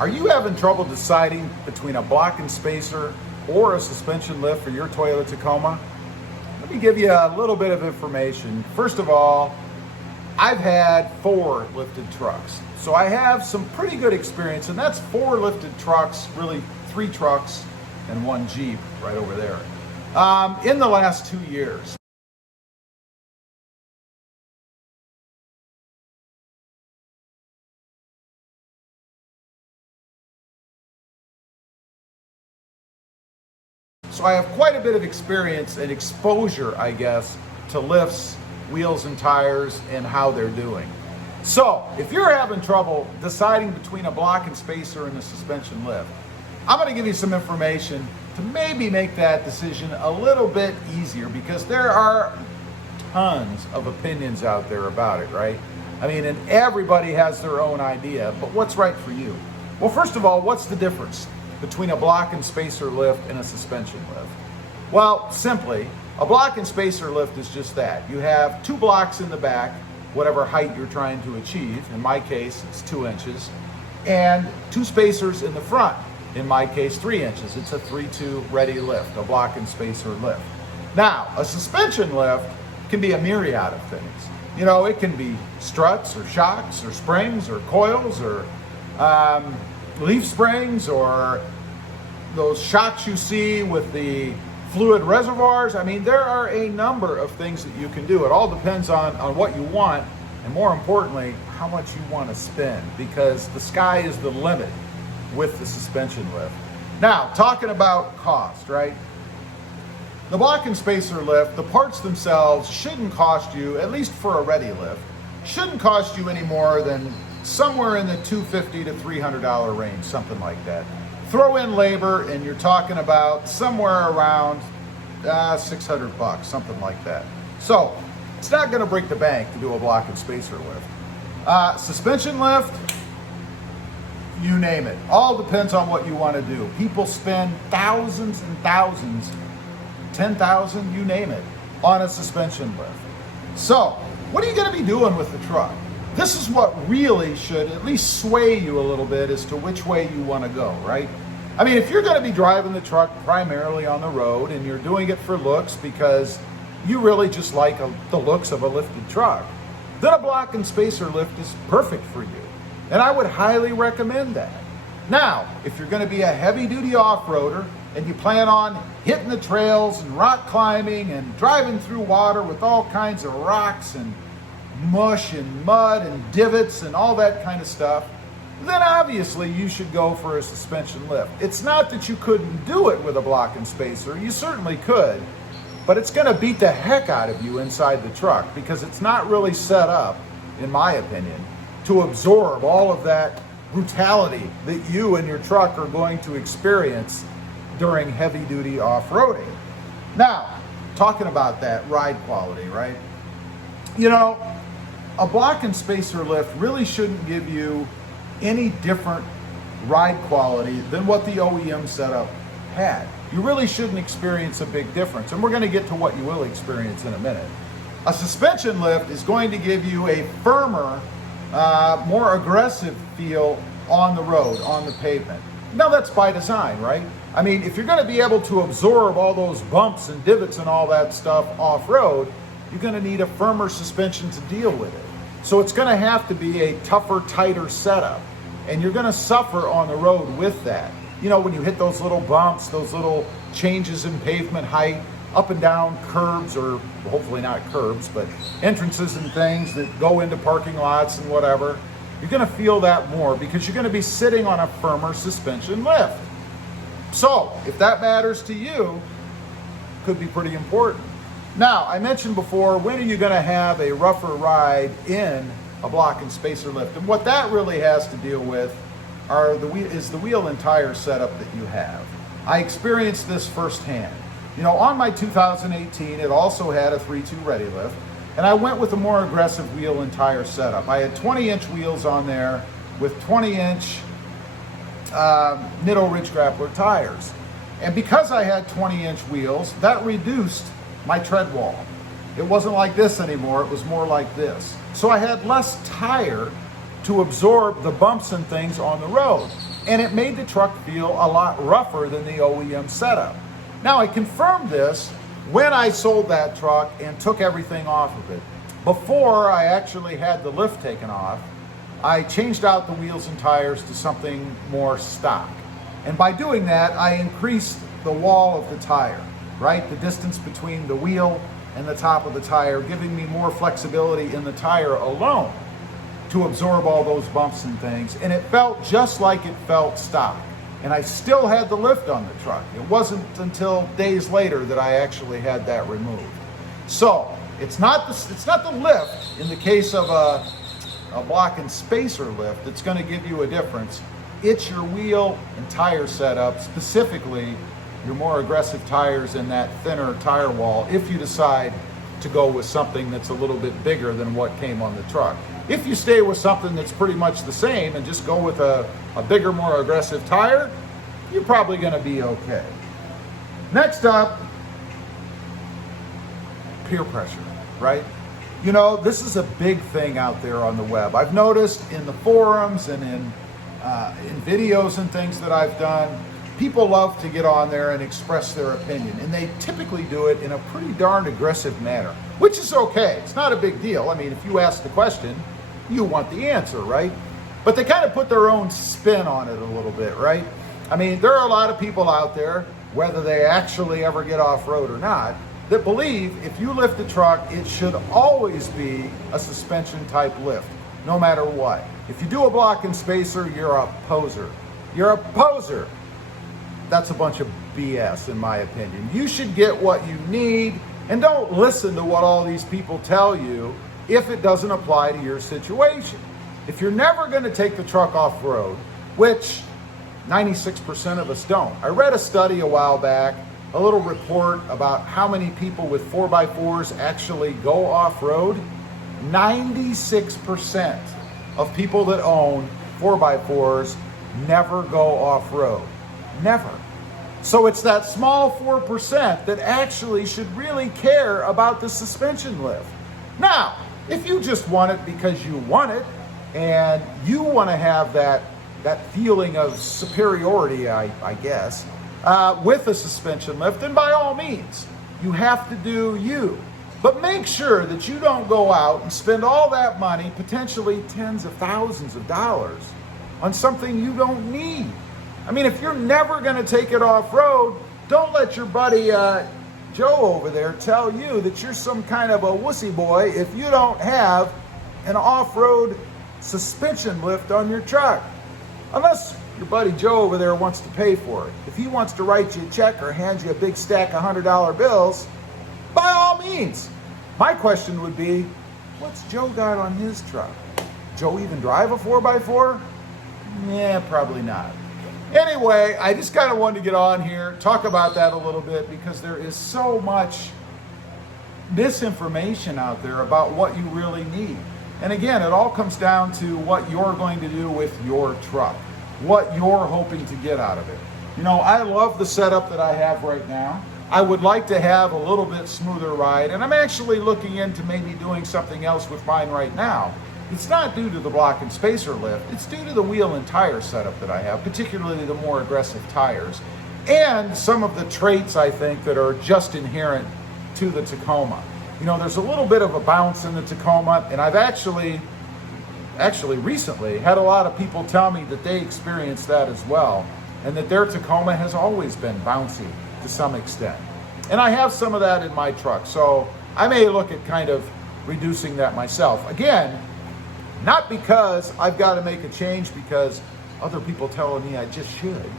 Are you having trouble deciding between a block and spacer or a suspension lift for your Toyota Tacoma? Let me give you a little bit of information. First of all, I've had 4 lifted trucks. So I have some pretty good experience, and that's 4 lifted trucks, really 3 trucks and 1 Jeep right over there, in the last 2 years. So I have quite a bit of experience and exposure, I guess, to lifts, wheels, and tires and how they're doing. So if you're having trouble deciding between a block and spacer and a suspension lift, I'm going to give you some information to maybe make that decision a little bit easier, because there are tons of opinions out there about it, right? I mean, and everybody has their own idea, but what's right for you? Well, first of all, what's the difference between a block and spacer lift and a suspension lift? Well, simply, a block and spacer lift is just that. You have 2 blocks in the back, whatever height you're trying to achieve. In my case, it's 2 inches, and 2 spacers in the front. In my case, 3 inches. It's a 3-2 ready lift, a block and spacer lift. Now, a suspension lift can be a myriad of things. You know, it can be struts or shocks or springs or coils or leaf springs or those shocks you see with the fluid reservoirs. I mean, there are a number of things that you can do. It all depends on what you want, and more importantly, how much you want to spend, because the sky is the limit with the suspension lift. Now, talking about cost, right? The block and spacer lift, the parts themselves shouldn't cost you, at least for a ready lift, shouldn't cost you any more than somewhere in the $250 to $300 range, something like that. Throw in labor and you're talking about somewhere around $600, something like that. So it's not going to break the bank to do a block and spacer lift. Suspension lift, you name it. All depends on what you want to do. People spend thousands and thousands, 10,000, you name it, on a suspension lift. So what are you going to be doing with the truck? This is what really should at least sway you a little bit as to which way you want to go, right? I mean, if you're going to be driving the truck primarily on the road and you're doing it for looks because you really just like the looks of a lifted truck, then a block and spacer lift is perfect for you. And I would highly recommend that. Now, if you're going to be a heavy-duty off-roader and you plan on hitting the trails and rock climbing and driving through water with all kinds of rocks and mush and mud and divots and all that kind of stuff, then obviously you should go for a suspension lift. It's not that you couldn't do it with a block and spacer. You certainly could, but it's going to beat the heck out of you inside the truck, because it's not really set up, in my opinion, to absorb all of that brutality that you and your truck are going to experience during heavy-duty off-roading. Now, talking about that ride quality, right? You know, a block and spacer lift really shouldn't give you any different ride quality than what the OEM setup had. You really shouldn't experience a big difference, and we're going to get to what you will experience in a minute. A suspension lift is going to give you a firmer, more aggressive feel on the road, on the pavement. Now that's by design, right? I mean, if you're going to be able to absorb all those bumps and divots and all that stuff off-road, you're going to need a firmer suspension to deal with it. So it's going to have to be a tougher, tighter setup, and you're going to suffer on the road with that. You know, when you hit those little bumps, those little changes in pavement height, up and down curbs, or hopefully not curbs, but entrances and things that go into parking lots and whatever, you're going to feel that more because you're going to be sitting on a firmer suspension lift. So if that matters to you, it could be pretty important. Now, I mentioned before, when are you going to have a rougher ride in a block and spacer lift? And what that really has to deal with is the wheel and tire setup that you have. I experienced this firsthand. You know, on my 2018, it also had a 3.2 ready lift, and I went with a more aggressive wheel and tire setup. I had 20-inch wheels on there with 20-inch Nitto Ridge Grappler tires. And because I had 20-inch wheels, that reduced my tread wall. It wasn't like this anymore, it was more like this. So I had less tire to absorb the bumps and things on the road. and it made the truck feel a lot rougher than the OEM setup. Now, I confirmed this when I sold that truck and took everything off of it. Before I actually had the lift taken off, I changed out the wheels and tires to something more stock. And by doing that, I increased the wall of the tire, right? The distance between the wheel and the top of the tire, giving me more flexibility in the tire alone to absorb all those bumps and things. And it felt just like it felt stock. And I still had the lift on the truck. It wasn't until days later that I actually had that removed. So it's not the lift in the case of a block and spacer lift that's going to give you a difference. It's your wheel and tire setup, specifically your more aggressive tires and that thinner tire wall, if you decide to go with something that's a little bit bigger than what came on the truck. If you stay with something that's pretty much the same and just go with a bigger, more aggressive tire, you're probably going to be okay. Next up, peer pressure, right? You know, this is a big thing out there on the web. I've noticed in the forums and in videos and things that I've done, people love to get on there and express their opinion, and they typically do it in a pretty darn aggressive manner, which is okay. It's not a big deal. I mean, if you ask the question, you want the answer, right? But they kind of put their own spin on it a little bit, right? I mean, there are a lot of people out there, whether they actually ever get off-road or not, that believe if you lift a truck, it should always be a suspension type lift, no matter what. If you do a block and spacer, you're a poser. You're a poser. That's a bunch of BS, in my opinion. You should get what you need, and don't listen to what all these people tell you if it doesn't apply to your situation. If you're never going to take the truck off-road, which 96% of us don't. I read a study a while back, a little report about how many people with 4x4s actually go off-road. 96% of people that own 4x4s never go off-road. Never. So it's that small 4% that actually should really care about the suspension lift. Now, if you just want it because you want it, and you want to have that feeling of superiority, I guess, with a suspension lift, then by all means, you have to do you. But make sure that you don't go out and spend all that money, potentially tens of thousands of dollars, on something you don't need. I mean, if you're never going to take it off-road, don't let your buddy Joe over there tell you that you're some kind of a wussy boy if you don't have an off-road suspension lift on your truck. Unless your buddy Joe over there wants to pay for it. If he wants to write you a check or hand you a big stack of $100 bills, by all means. My question would be, what's Joe got on his truck? Joe even drive a 4x4? Yeah, probably not. Anyway, I just kind of wanted to get on here, talk about that a little bit, because there is so much misinformation out there about what you really need. And again, it all comes down to what you're going to do with your truck, what you're hoping to get out of it. You know, I love the setup that I have right now. I would like to have a little bit smoother ride, and I'm actually looking into maybe doing something else with mine right now. It's not due to the block and spacer lift, it's due to the wheel and tire setup that I have, particularly the more aggressive tires, and some of the traits, I think, that are just inherent to the Tacoma. You know, there's a little bit of a bounce in the Tacoma, and I've actually recently had a lot of people tell me that they experienced that as well, and that their Tacoma has always been bouncy to some extent. And I have some of that in my truck, so I may look at kind of reducing that myself. Again, not because I've got to make a change because other people telling me I just should,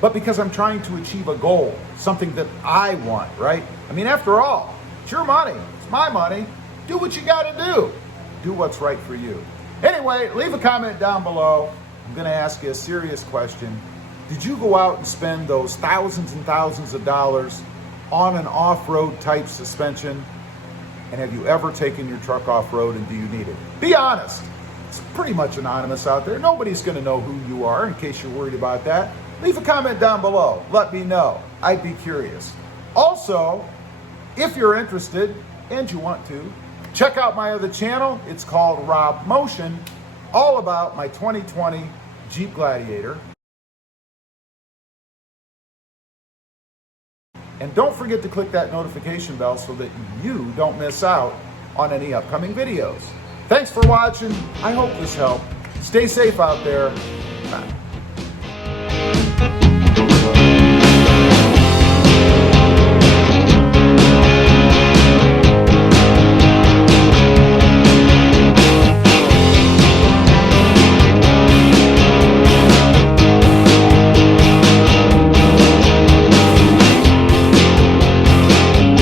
but because I'm trying to achieve a goal, something that I want, right? I mean, after all, it's your money, it's my money. Do what you got to do. Do what's right for you. Anyway, leave a comment down below. I'm going to ask you a serious question. Did you go out and spend those thousands and thousands of dollars on an off-road type suspension? And have you ever taken your truck off-road, and do you need it? Be honest. It's pretty much anonymous out there. Nobody's going to know who you are in case you're worried about that. Leave a comment down below. Let me know. I'd be curious. Also, if you're interested and you want to, check out my other channel. It's called RobMotive, all about my 2020 Jeep Gladiator. And don't forget to click that notification bell so that you don't miss out on any upcoming videos. Thanks for watching. I hope this helped. Stay safe out there. Bye.